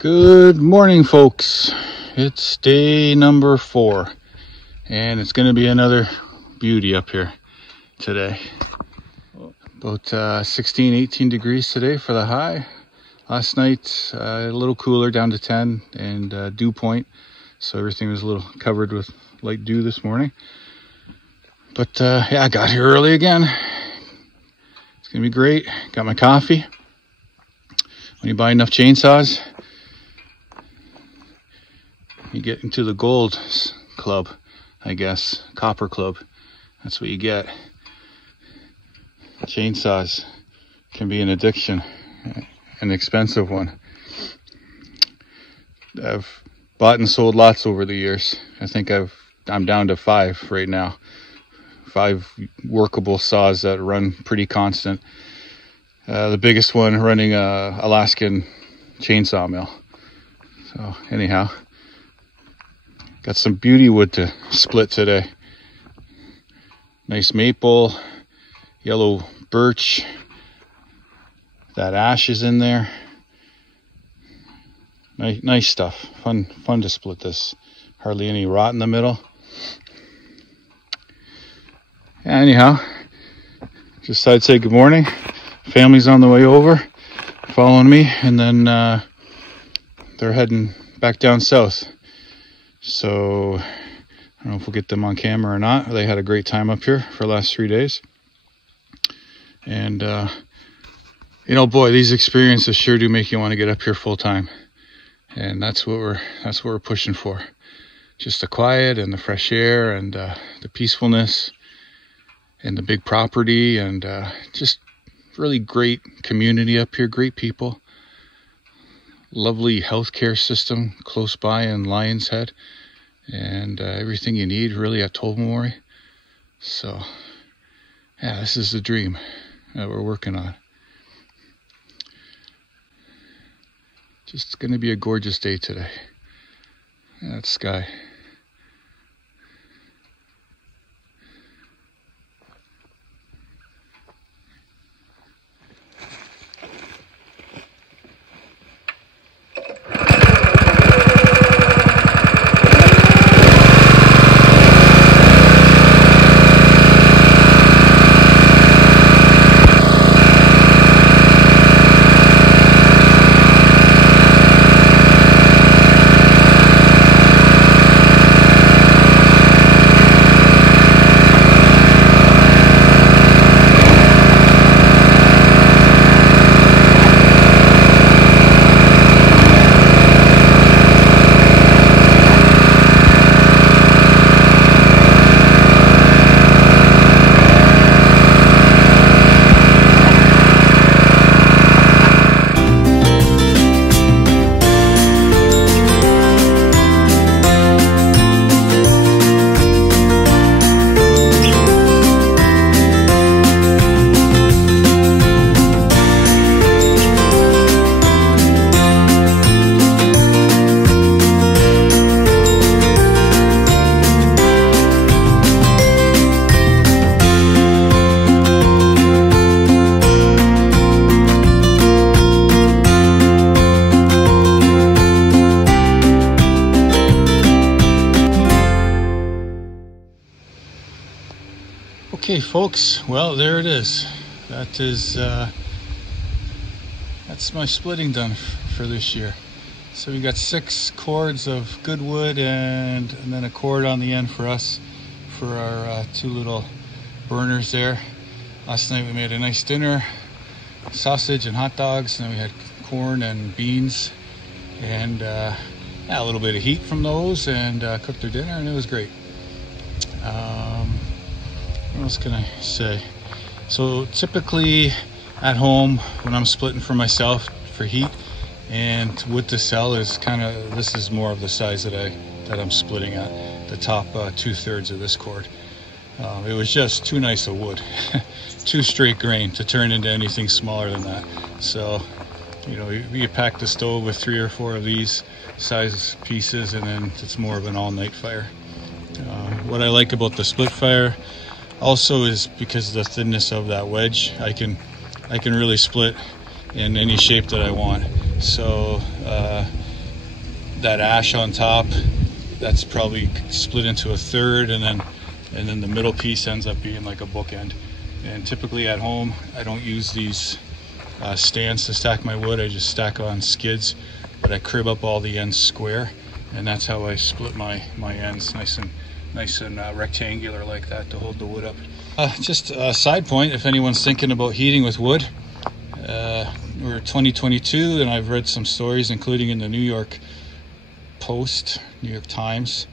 Good morning, folks. It's day number 4 and it's going to be another beauty up here today. About 16-18 degrees today for the high. Last night a little cooler, down to 10, and dew point, so everything was a little covered with light dew this morning. But yeah, I got here early again. It's gonna be great. Got my coffee. When you buy enough chainsaws, you get into the gold club, I guess, copper club. That's what you get. Chainsaws can be an addiction, an expensive one. I've bought and sold lots over the years. I think I'm down to 5 right now. 5 workable saws that run pretty constant. The biggest one running a Alaskan chainsaw mill. So anyhow, got some beauty wood to split today. Nice maple, yellow birch, that ash is in there. Nice stuff. Fun to split this. Hardly any rot in the middle. Yeah, anyhow, just thought I'd say good morning. Family's on the way over, following me, and then they're heading back down south. So I don't know if we'll get them on camera or not. They had a great time up here for the last 3 days. And you know, boy, these experiences sure do make you want to get up here full time. And that's what we're pushing for. Just the quiet and the fresh air and the peacefulness and the big property and just really great community up here, great people. Lovely healthcare system close by in Lion's Head, and everything you need really at Tobermory. So yeah, this is the dream that we're working on. Just going to be a gorgeous day today. That sky. Okay, folks, well, there it is. That's my splitting done for this year. So we got 6 cords of good wood and then a cord on the end for us for our 2 little burners there. Last night we made a nice dinner, sausage and hot dogs, and then we had corn and beans and yeah, a little bit of heat from those, and cooked their dinner, and it was great. What else can I say? So typically at home when I'm splitting for myself for heat and wood to sell is this is more of the size that I'm splitting at, the top 2/3 of this cord. It was just too nice of wood, too straight grain to turn into anything smaller than that. So you know, you pack the stove with 3 or 4 of these size pieces, and then it's more of an all-night fire. What I like about the Splitfire also is because of the thinness of that wedge. I can really split in any shape that I want. So that ash on top, that's probably split into a third, and then the middle piece ends up being like a bookend. And typically at home, I don't use these stands to stack my wood. I just stack on skids, but I crib up all the ends square, and that's how I split my ends nice and rectangular like that to hold the wood up. Just a side point, if anyone's thinking about heating with wood, we're 2022, and I've read some stories, including in the New York Times.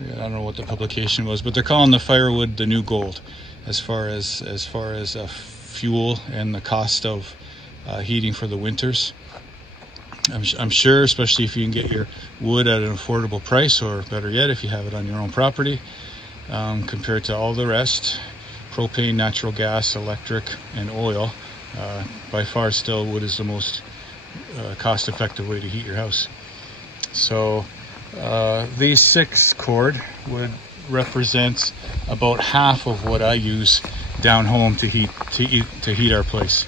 I don't know what the publication was, but they're calling the firewood the new gold as far as fuel and the cost of heating for the winters. I'm sure, especially if you can get your wood at an affordable price, or better yet, if you have it on your own property, compared to all the rest, propane, natural gas, electric, and oil, by far still wood is the most cost-effective way to heat your house. So these 6 cord would represent about half of what I use down home to heat our place.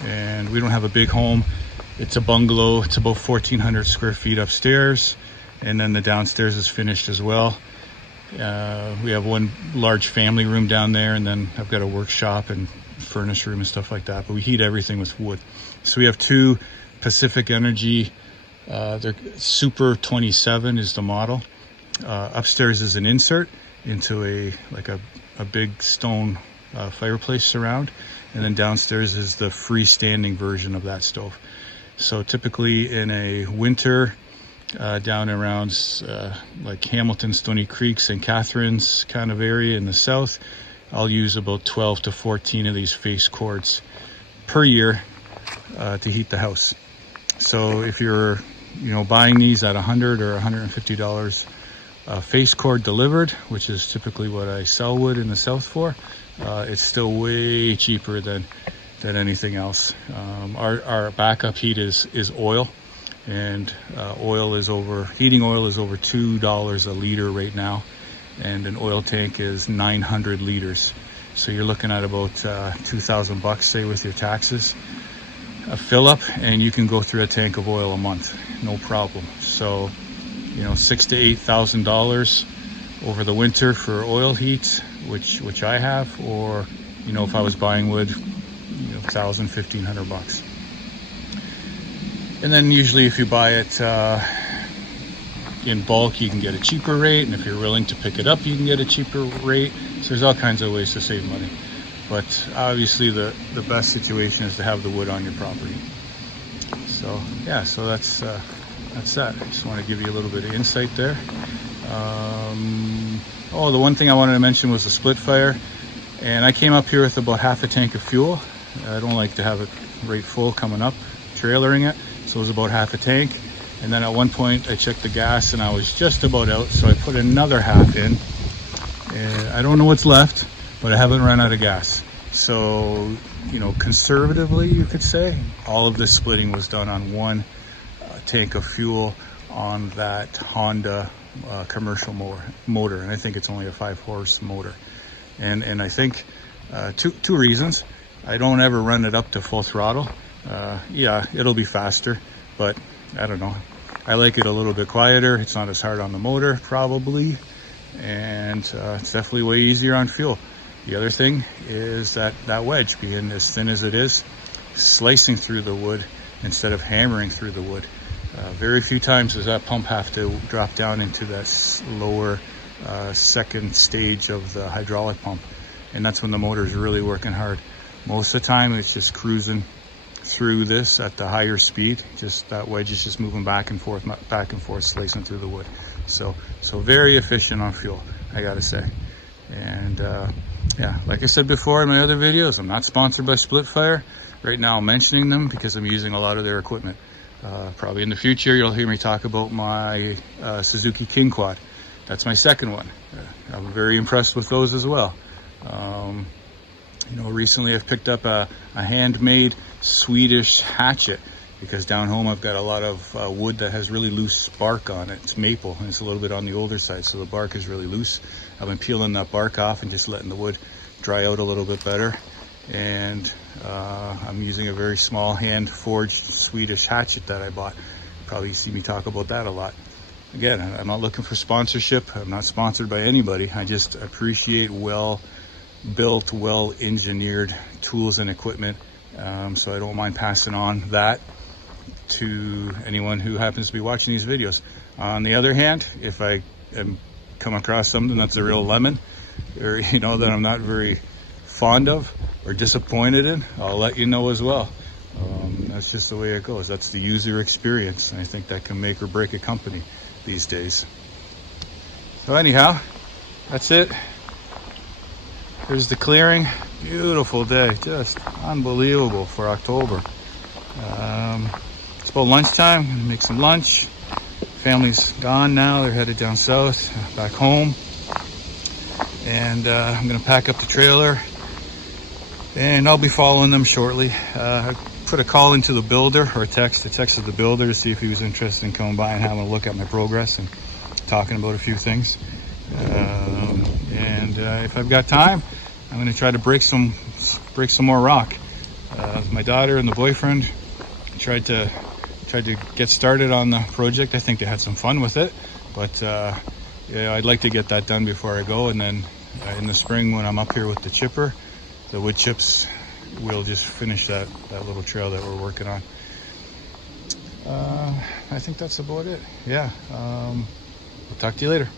And we don't have a big home. It's a bungalow. It's about 1,400 square feet upstairs, and then the downstairs is finished as well. We have one large family room down there, and then I've got a workshop and furnace room and stuff like that, but we heat everything with wood. So we have 2 Pacific Energy, they're Super 27 is the model. Upstairs is an insert into a big stone fireplace surround, and then downstairs is the freestanding version of that stove. So typically in a winter, down around like Hamilton, Stony Creek, St. Catharines kind of area in the south, I'll use about 12 to 14 of these face cords per year to heat the house. So if you're buying these at $100 or $150 face cord delivered, which is typically what I sell wood in the south for, it's still way cheaper than anything else. Our backup heat is oil, and heating oil is over $2 a liter right now, and an oil tank is 900 liters. So you're looking at about 2,000 bucks, say, with your taxes, a fill up, and you can go through a tank of oil a month, no problem. So $6,000 to $8,000 over the winter for oil heat, which I have, or if I was buying wood, $1,000, $1,500 bucks. And then usually if you buy it in bulk, you can get a cheaper rate, and if you're willing to pick it up, you can get a cheaper rate. So there's all kinds of ways to save money, but obviously the best situation is to have the wood on your property. So yeah, so that's that. I just want to give you a little bit of insight there. The one thing I wanted to mention was the Splitfire, and I came up here with about half a tank of fuel. I don't like to have it right full coming up, trailering it, so it was about half a tank. And then at one point I checked the gas and I was just about out, so I put another half in, and I don't know what's left, but I haven't run out of gas. So conservatively, you could say all of this splitting was done on one tank of fuel on that Honda commercial motor, and I think it's only a 5-horse motor. And I think two reasons. I don't ever run it up to full throttle. Yeah, it'll be faster, but I don't know. I like it a little bit quieter. It's not as hard on the motor, probably, and it's definitely way easier on fuel. The other thing is that wedge, being as thin as it is, slicing through the wood instead of hammering through the wood. Very few times does that pump have to drop down into that lower second stage of the hydraulic pump, and that's when the motor is really working hard. Most of the time it's just cruising through this at the higher speed. Just that wedge is just moving back and forth, slicing through the wood. So very efficient on fuel, I gotta say. And yeah, like I said before in my other videos, I'm not sponsored by Splitfire. Right now I'm mentioning them because I'm using a lot of their equipment. Probably in the future you'll hear me talk about my Suzuki King Quad. That's my second one. I'm very impressed with those as well. Recently I've picked up a handmade Swedish hatchet, because down home I've got a lot of wood that has really loose bark on it. It's maple, and it's a little bit on the older side, so the bark is really loose. I've been peeling that bark off and just letting the wood dry out a little bit better. And I'm using a very small hand-forged Swedish hatchet that I bought. Probably see me talk about that a lot. again, I'm not looking for sponsorship. I'm not sponsored by anybody. I just appreciate well-built, well-engineered tools and equipment. So I don't mind passing on that to anyone who happens to be watching these videos. On the other hand, if I come across something that's a real lemon, or that I'm not very fond of or disappointed in, I'll let you know as well. That's just the way it goes. That's the user experience, and I think that can make or break a company these days. So anyhow, that's it. Here's the clearing. Beautiful day, just unbelievable for October. It's about lunchtime. I'm gonna make some lunch. Family's gone now. They're headed down south, back home. And I'm gonna pack up the trailer and I'll be following them shortly. I put a call into the builder, or a text. I texted the builder to see if he was interested in coming by and having a look at my progress and talking about a few things. If I've got time, I'm gonna try to break some more rock. My daughter and the boyfriend tried to get started on the project. I think they had some fun with it, but yeah, I'd like to get that done before I go, and then in the spring when I'm up here with the chipper, the wood chips, we'll just finish that little trail that we're working on. I think that's about it. Yeah, I'll talk to you later.